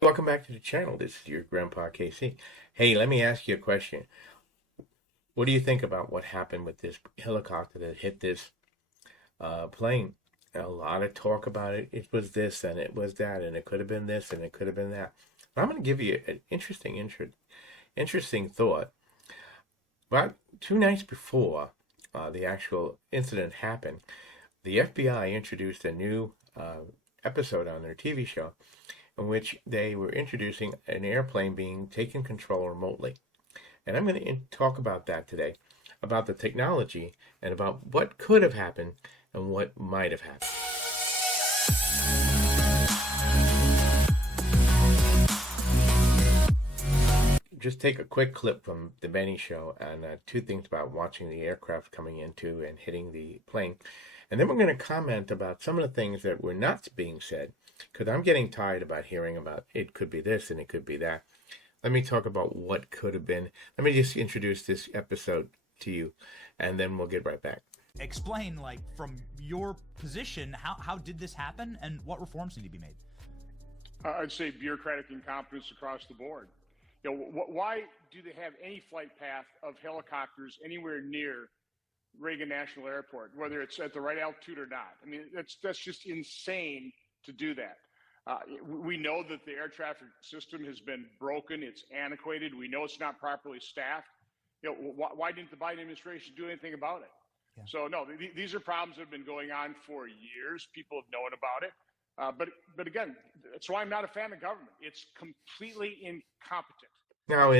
Welcome back to the channel. This is your Grandpa KC. Hey, let me ask you a question. What do you think about what happened with this helicopter that hit this plane? A lot of talk about it. It was this and it was that, and it could have been this and it could have been that. But I'm going to give you an interesting thought. About 2 nights before the actual incident happened, the FBI introduced a new episode on their TV show in which they were introducing an airplane being taken control remotely. And I'm going to talk about that today, about the technology and about what could have happened and what might have happened. Just take a quick clip from the Benny show and two things about watching the aircraft coming into and hitting the plane. And then we're going to comment about some of the things that were not being said, because I'm getting tired about hearing about it could be this and it could be that. Let me talk about what could have been. Let me just introduce this episode to you, and then we'll get right back. Explain, like, from your position, how did this happen and what reforms need to be made? I'd say bureaucratic incompetence across the board. You know, why do they have any flight path of helicopters anywhere near Reagan National Airport, whether it's at the right altitude or not? I mean, that's just insane to do that. We know that the air traffic system has been broken. It's antiquated. We know it's not properly staffed. You know, why didn't the Biden administration do anything about it? Yeah. So no, these are problems that have been going on for years. People have known about it. But again, that's why I'm not a fan of government. It's completely incompetent. Now,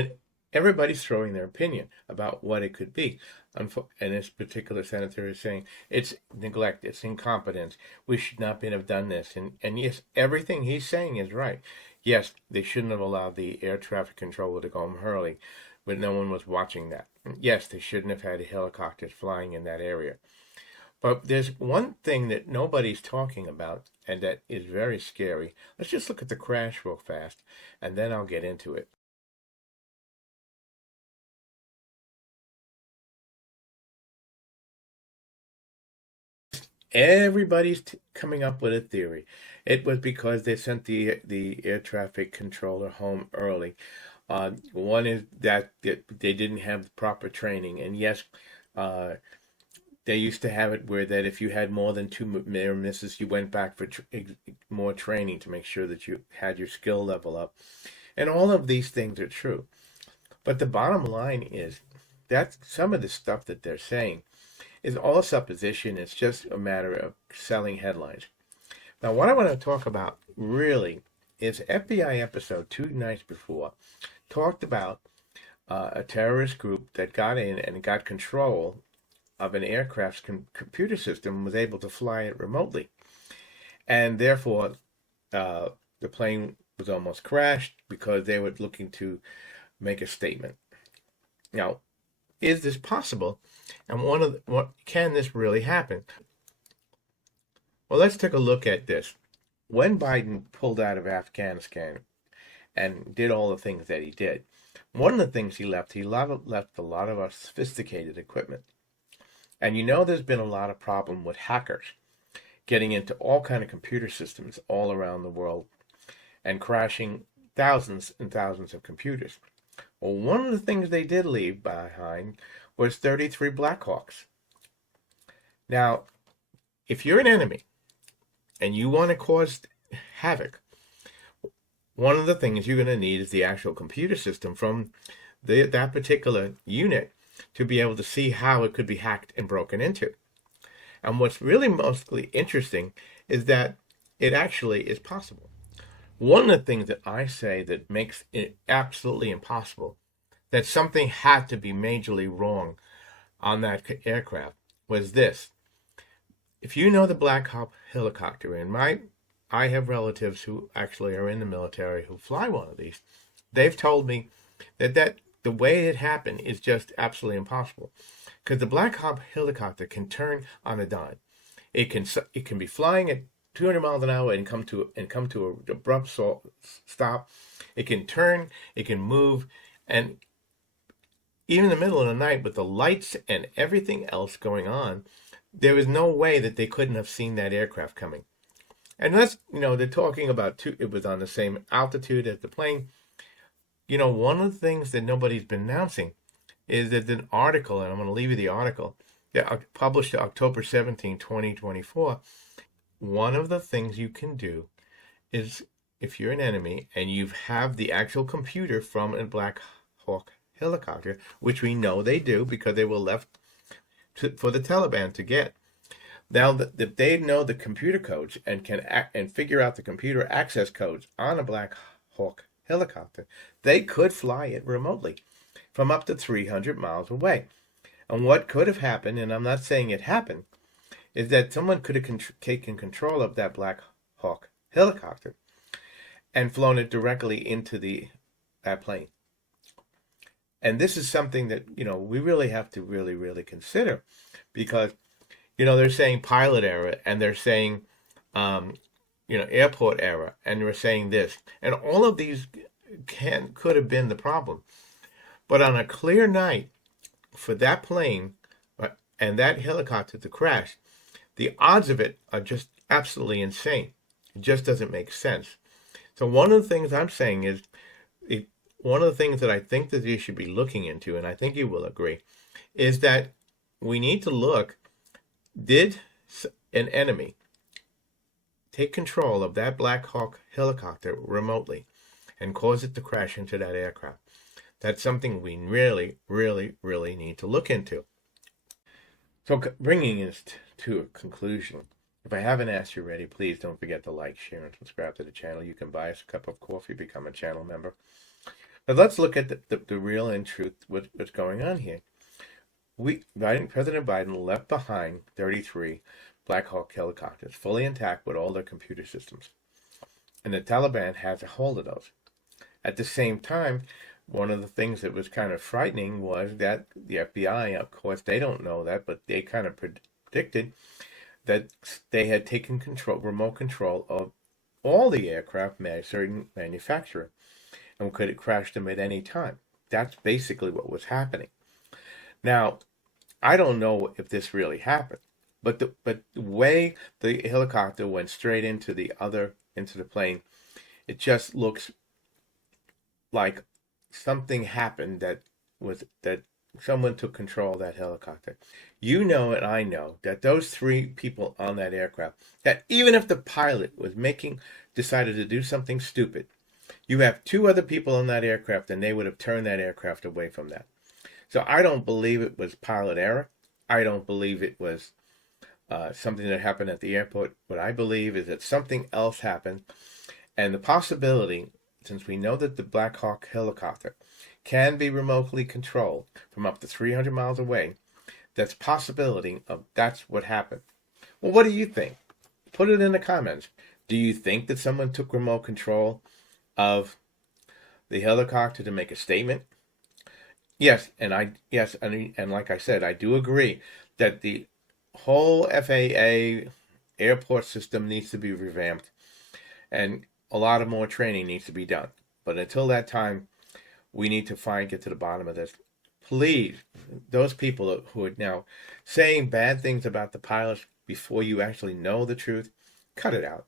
everybody's throwing their opinion about what it could be. And this particular senator is saying it's neglect, it's incompetence. We should not have done this. And yes, everything he's saying is right. Yes, they shouldn't have allowed the air traffic controller to go home early, but no one was watching that. Yes, they shouldn't have had helicopters flying in that area. But there's one thing that nobody's talking about, and that is very scary. Let's just look at the crash real fast, and then I'll get into it. Everybody's coming up with a theory. It was because they sent the air traffic controller home early. One is that they didn't have proper training, and yes, they used to have it where that if you had more than two near misses, you went back for more training to make sure that you had your skill level up. And all of these things are true. But the bottom line is that some of the stuff that they're saying is all supposition. It's just a matter of selling headlines. Now, what I want to talk about really is FBI episode 2 nights before talked about a terrorist group that got in and got control of an aircraft's computer system and was able to fly it remotely. And therefore, the plane was almost crashed because they were looking to make a statement. Now, is this possible? And what can this really happen? Well, let's take a look at this. When Biden pulled out of Afghanistan and did all the things that he did, one of the things he left a lot of our sophisticated equipment. And you know there's been a lot of problem with hackers getting into all kind of computer systems all around the world and crashing thousands and thousands of computers. Well, one of the things they did leave behind was 33 Blackhawks. Now, if you're an enemy and you want to cause havoc, one of the things you're going to need is the actual computer system from that particular unit to be able to see how it could be hacked and broken into. And what's really mostly interesting is that it actually is possible. One of the things that I say that makes it absolutely impossible, that something had to be majorly wrong on that aircraft, was this. If you know the Black Hawk helicopter, and I have relatives who actually are in the military who fly one of these, they've told me that the way it happened is just absolutely impossible, because the Black Hawk helicopter can turn on a dime. It can be flying at 200 miles an hour and come to an abrupt stop. It can turn, it can move, and even in the middle of the night with the lights and everything else going on, there was no way that they couldn't have seen that aircraft coming. And let's, they're talking about it was on the same altitude as the plane. One of the things that nobody's been announcing is that an article, and I'm going to leave you the article, that published October 17, 2024. One of the things you can do is, if you're an enemy and you have the actual computer from a Black Hawk helicopter, which we know they do because they were left for the Taliban to get. Now, if they know the computer codes and can figure out the computer access codes on a Black Hawk helicopter, they could fly it remotely from up to 300 miles away. And what could have happened, and I'm not saying it happened, is that someone could have taken control of that Black Hawk helicopter and flown it directly into that plane. And this is something that, we really have to really, really consider, because, they're saying pilot error, and they're saying, airport error, and they're saying this. And all of these could have been the problem. But on a clear night, for that plane and that helicopter to crash, the odds of it are just absolutely insane. It just doesn't make sense. So one of the things I'm saying is, one of the things that I think that you should be looking into, and I think you will agree, is that we need to look, did an enemy take control of that Black Hawk helicopter remotely and cause it to crash into that aircraft? That's something we really, really, really need to look into. So bringing this to a conclusion, if I haven't asked you already, please don't forget to like, share, and subscribe to the channel. You can buy us a cup of coffee, become a channel member. But let's look at the real and truth, what's going on here. President Biden left behind 33 Black Hawk helicopters, fully intact with all their computer systems. And the Taliban has a hold of those. At the same time, one of the things that was kind of frightening was that the FBI, of course, they don't know that, but they kind of predicted that they had taken remote control of all the aircraft certain manufacturer, and could have crashed them at any time. That's basically what was happening. Now, I don't know if this really happened, but the way the helicopter went straight into the plane, it just looks like something happened that someone took control of that helicopter. You know, and I know that those 3 people on that aircraft, that even if the pilot was decided to do something stupid, you have 2 other people on that aircraft, and they would have turned that aircraft away from that. So I don't believe it was pilot error. I don't believe it was something that happened at the airport. What I believe is that something else happened, and the possibility, since we know that the Black Hawk helicopter can be remotely controlled from up to 300 miles away, that's possibility of that's what happened. Well, what do you think? Put it in the comments. Do you think that someone took remote control of the helicopter to make a statement? Yes, and like I said, I do agree that the whole FAA airport system needs to be revamped, and a lot of more training needs to be done. But until that time, we need to get to the bottom of this. Please, those people who are now saying bad things about the pilots before you actually know the truth, cut it out.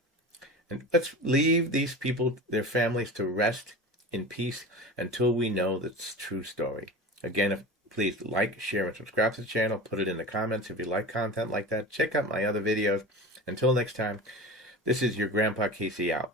And let's leave these people, their families, to rest in peace until we know the true story. Again, please like, share, and subscribe to the channel. Put it in the comments if you like content like that. Check out my other videos. Until next time, this is your Grandpa Casey out.